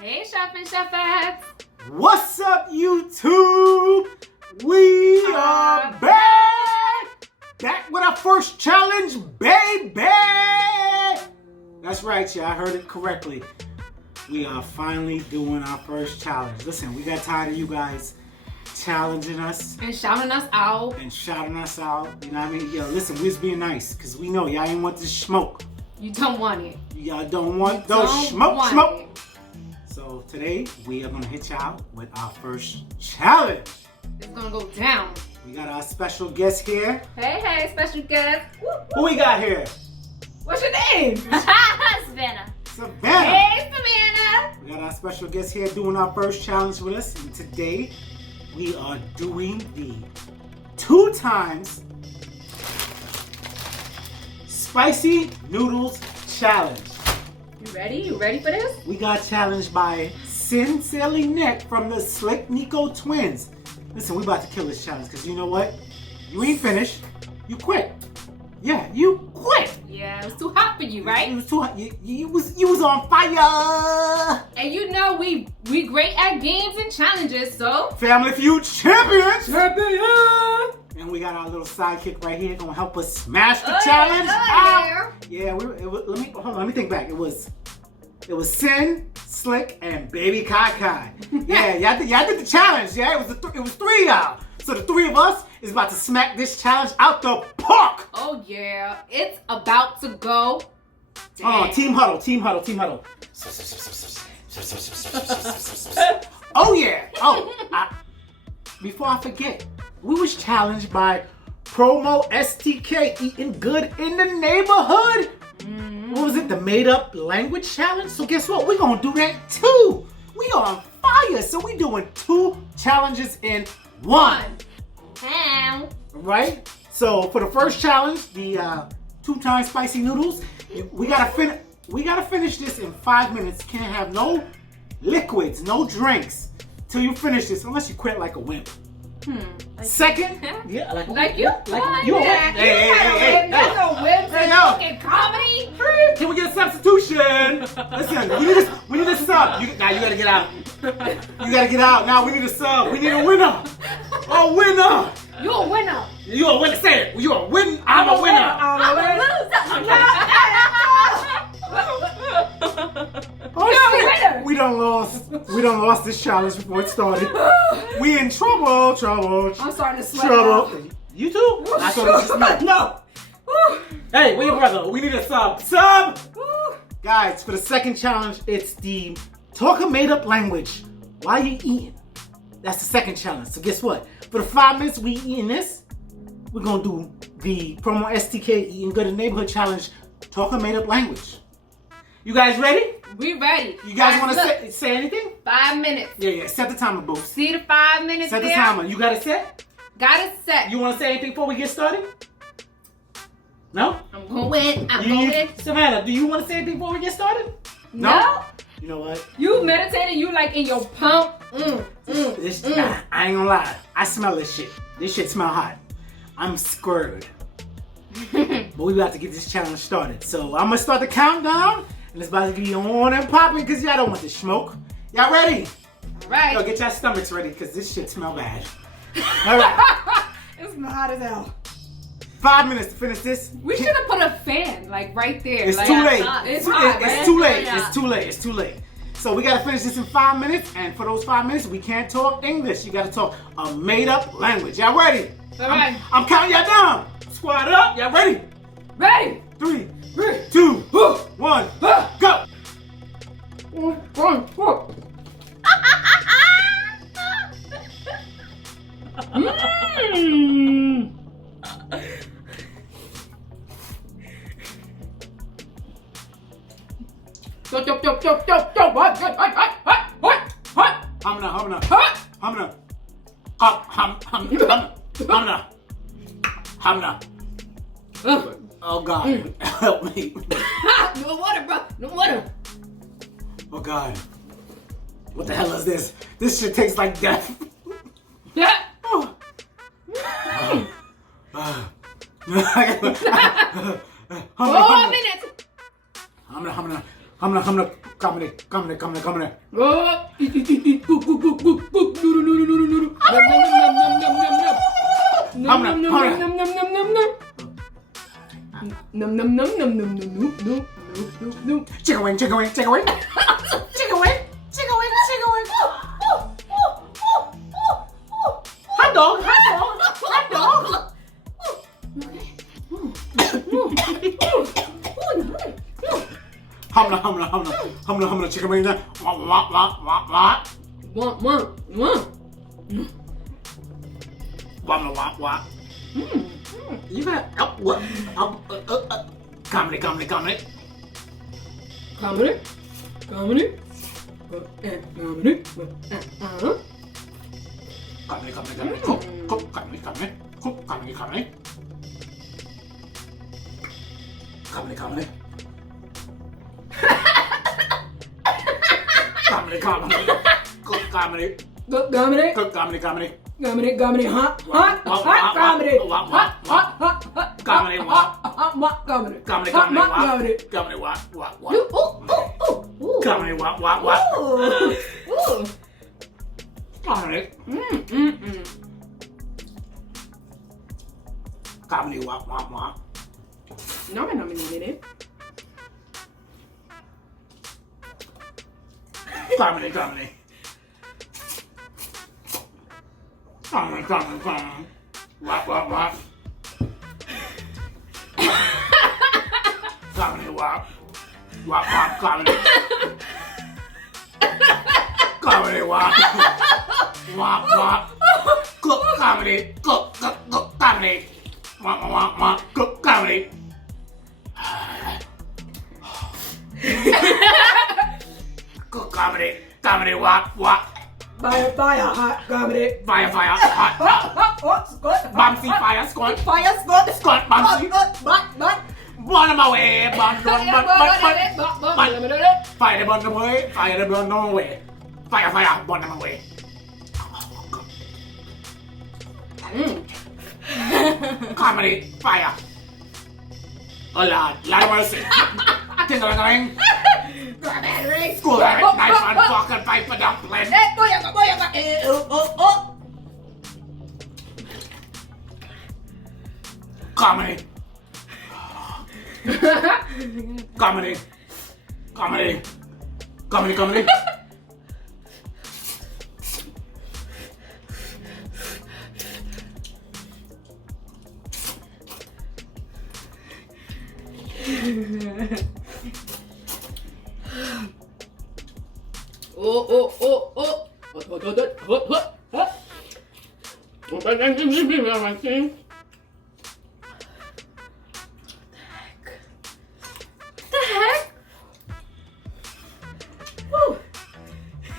Hey, Chef and Chefettes. What's up, YouTube? We are back! Back with our first challenge, baby! That's right, y'all. I heard it correctly. We are finally doing our first challenge. Listen, we got tired of you guys challenging us. And shouting us out. You know what I mean? Yo, listen, we was being nice because we know y'all ain't want this smoke. You don't want it. Y'all don't want those smoke. So today we are gonna hit y'all with our first challenge. It's gonna go down. We got our special guest here. Hey, special guest. Who we got here? What's your name? Savannah. Savannah. Hey, Savannah. We got our special guest here doing our first challenge with us. And today we are doing the 2 times Spicy Noodles Challenge. You ready? You ready for this? We got challenged by Sincerely Nick from the Slick Nico twins. Listen, we about to kill this challenge because you know what? You ain't finished. You quit. Yeah, you quit. Yeah, it was too hot for you, right? It was too hot. You was on fire. And you know we great at games and challenges, so Family Feud champions. champion. And we got our little sidekick right here gonna help us smash the Oh, challenge. yeah. Yeah, let me think back. It was Sin, Slick, and Baby Kai Kai. Yeah, y'all did the challenge. Yeah, it was 3 of y'all. So the 3 of us is about to smack this challenge out the park. Oh yeah, it's about to go Oh, down. team huddle. Oh yeah. Before I forget, we was challenged by Promo STK eating good in the neighborhood. What was it? The made up language challenge? So guess what? We're gonna do that too. We on fire. So we doing 2 challenges in 1. Ham. Right? So for the first challenge, the 2 times spicy noodles, we gotta finish this in 5 minutes. Can't have no liquids, no drinks till you finish this, unless you quit like a wimp. Second, yeah, Like you? like you. Hey, That's a whip Hey, and yo. fucking comedy. Can we get a substitution? Listen, we need a sub. Now you gotta get out. You gotta get out. Now we need a sub. We need a winner. A winner. You a winner. You a winner. Say it. You a win. I'm a winner. I'm a loser. Oh, You're a winner. We done lost this challenge before it started. We in trouble. I'm starting to sweat Trouble. now. You too? I thought it was just me. No. Hey, where your brother? We need a sub. Sub! Woo. Guys, for the second challenge, it's the talk a made up language. Why you eating? That's the second challenge. So guess what? For the 5 minutes we eating this, we're gonna do the Promo STK Eating Good in the Neighborhood challenge. Talk a made up language. You guys ready? We ready. You guys want Look, to say anything? 5 minutes. Yeah. Set the timer, boo. See the 5 minutes Set the there? timer. You got it set? Got it set. You want to say anything before we get started? No? I'm going. Savannah, do you want to say anything before we get started? No. You know what? You meditating, you like in your pump. I ain't gonna lie. I smell this shit. This shit smell hot. I'm scared. But we about to get this challenge started. So I'm gonna start the countdown. And it's about to get on and popping because y'all don't want this smoke. Y'all ready? All right. Yo, get your stomachs ready because this shit smell bad. All right. It's hot as hell. 5 minutes to finish this. We should have put a fan like right there. It's like, too late. It's hot. It's too late. It's too late. So we gotta finish this in 5 minutes, and for those 5 minutes, we can't talk English. You gotta talk a made-up language. Y'all ready? All right. I'm counting y'all down. Squad up. Y'all ready? Ready. 3, 2, 1, go. Hamna. Oh God, help me. No water, bro. No water. Oh God. What the hell is this? This shit tastes like death. Yeah. Oh. 4 minutes. I'm gonna Comedy. Oh, eat, cook, noodle. Nom, nom, nom, nom, nom, nom, nom, nom. Nom, nom, nom, nom, nom, nom, nom, nom. Chicken wing. Hot dog. Humna, chicken wing. Wah. Wah. You got comedy. Comedy. Comedy, hot comedy. Hot comedy. Comedy, wah. No. Comedy. Wah. Comedy, wah. Comedy. Comedy, wah. Cook comedy. Cook comedy. Wah. Cook comedy. Cook comedy, wah. Fire, hot comedy. Fire, hot. Bumpsy, fire, squat. Squat, bumpsy. But. Burn them away. Burn. Fire, burn them away. Fire, burn them away. Fire, burn them away. Comedy, fire. Oh Lord of mercy. Ting-a-ling-a-ling. School knife and fork and pipe and dumpling. Comedy.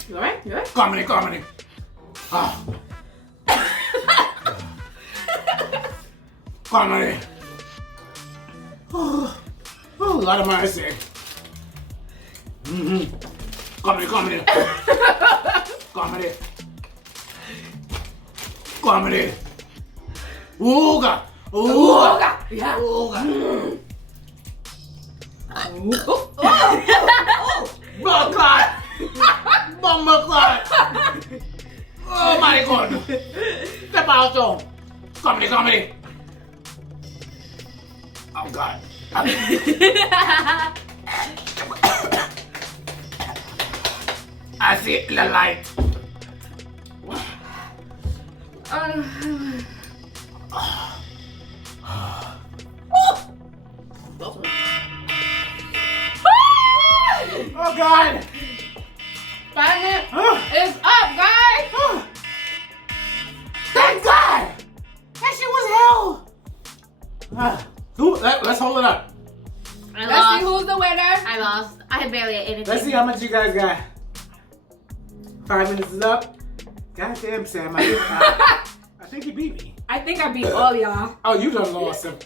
You alright? Comedy. Comedy. Oh, Lord of mercy. Comedy. Ooga. Yeah. Bumble clot. Oh my God. Step out, Tom. Comedy. Oh God. I see the light. Oh God. 5 minutes is up, guys. Thank God. That shit was hell. Let's hold it up. Let's see who's the winner. I lost. I barely ate anything. Let's see how much you guys got. 5 minutes is up. Goddamn, Sam. I think you beat me. I think I beat all y'all. Oh, you done lost him.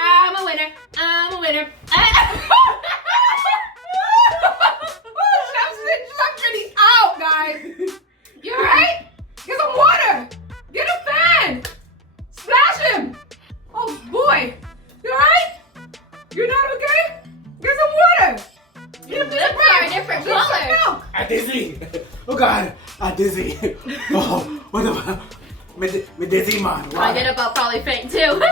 I'm a winner. He's out, guys. You alright? Get some water. Get a fan. Splash him. Oh boy. You alright? You're not okay? Get some water. I'm dizzy. Oh God, I'm dizzy. Oh, what the? Me dizzy, man. I get about probably faint too.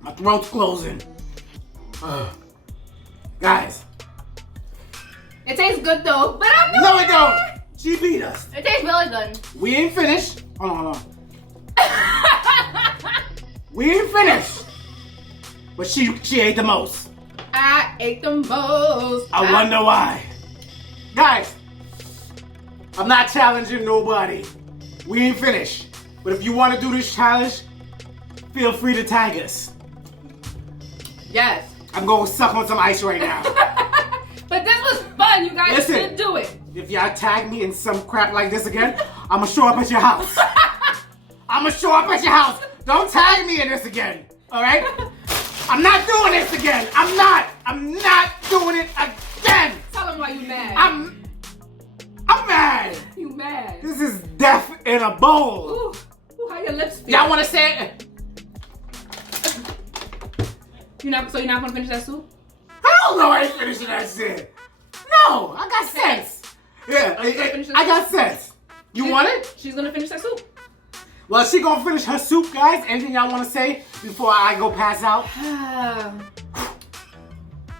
My throat's closing. Guys. It tastes good though, but I'm not. No, it don't. She beat us. It tastes really good. We ain't finished. Hold on. We ain't finished. But she ate the most. I ate the most. I wonder why. Guys, I'm not challenging nobody. We ain't finished. But if you want to do this challenge, feel free to tag us. Yes. I'm going to suck on some ice right now. But this was fun, you guys. Listen. Should do it. If y'all tag me in some crap like this again, I'm going to show up at your house. I'm going to show up at your house. Don't tag me in this again. All right? I'm not doing this again. I'm not doing it again. Tell them why you mad. I'm mad. You mad. This is death in a bowl. Ooh, how your lips feel? Y'all want to say it? So you're not gonna finish that soup? Hell no, I ain't finishing that shit. No, I got sense. Yeah, I got sense. You want it? She's gonna finish that soup. Well, she gonna finish her soup, guys. Anything y'all want to say before I go pass out?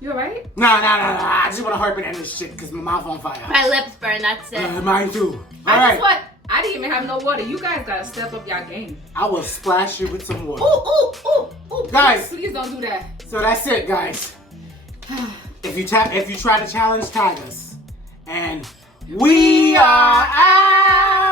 You alright? Nah. I just want to harp in this shit because my mouth on fire. My lips burn, that's it. Mine too. I All right. just what? I didn't even have no water. You guys gotta step up y'all game. I will splash you with some water. Ooh. Guys. Please don't do that. So that's it, guys. If you try to challenge, tag us. And we are out.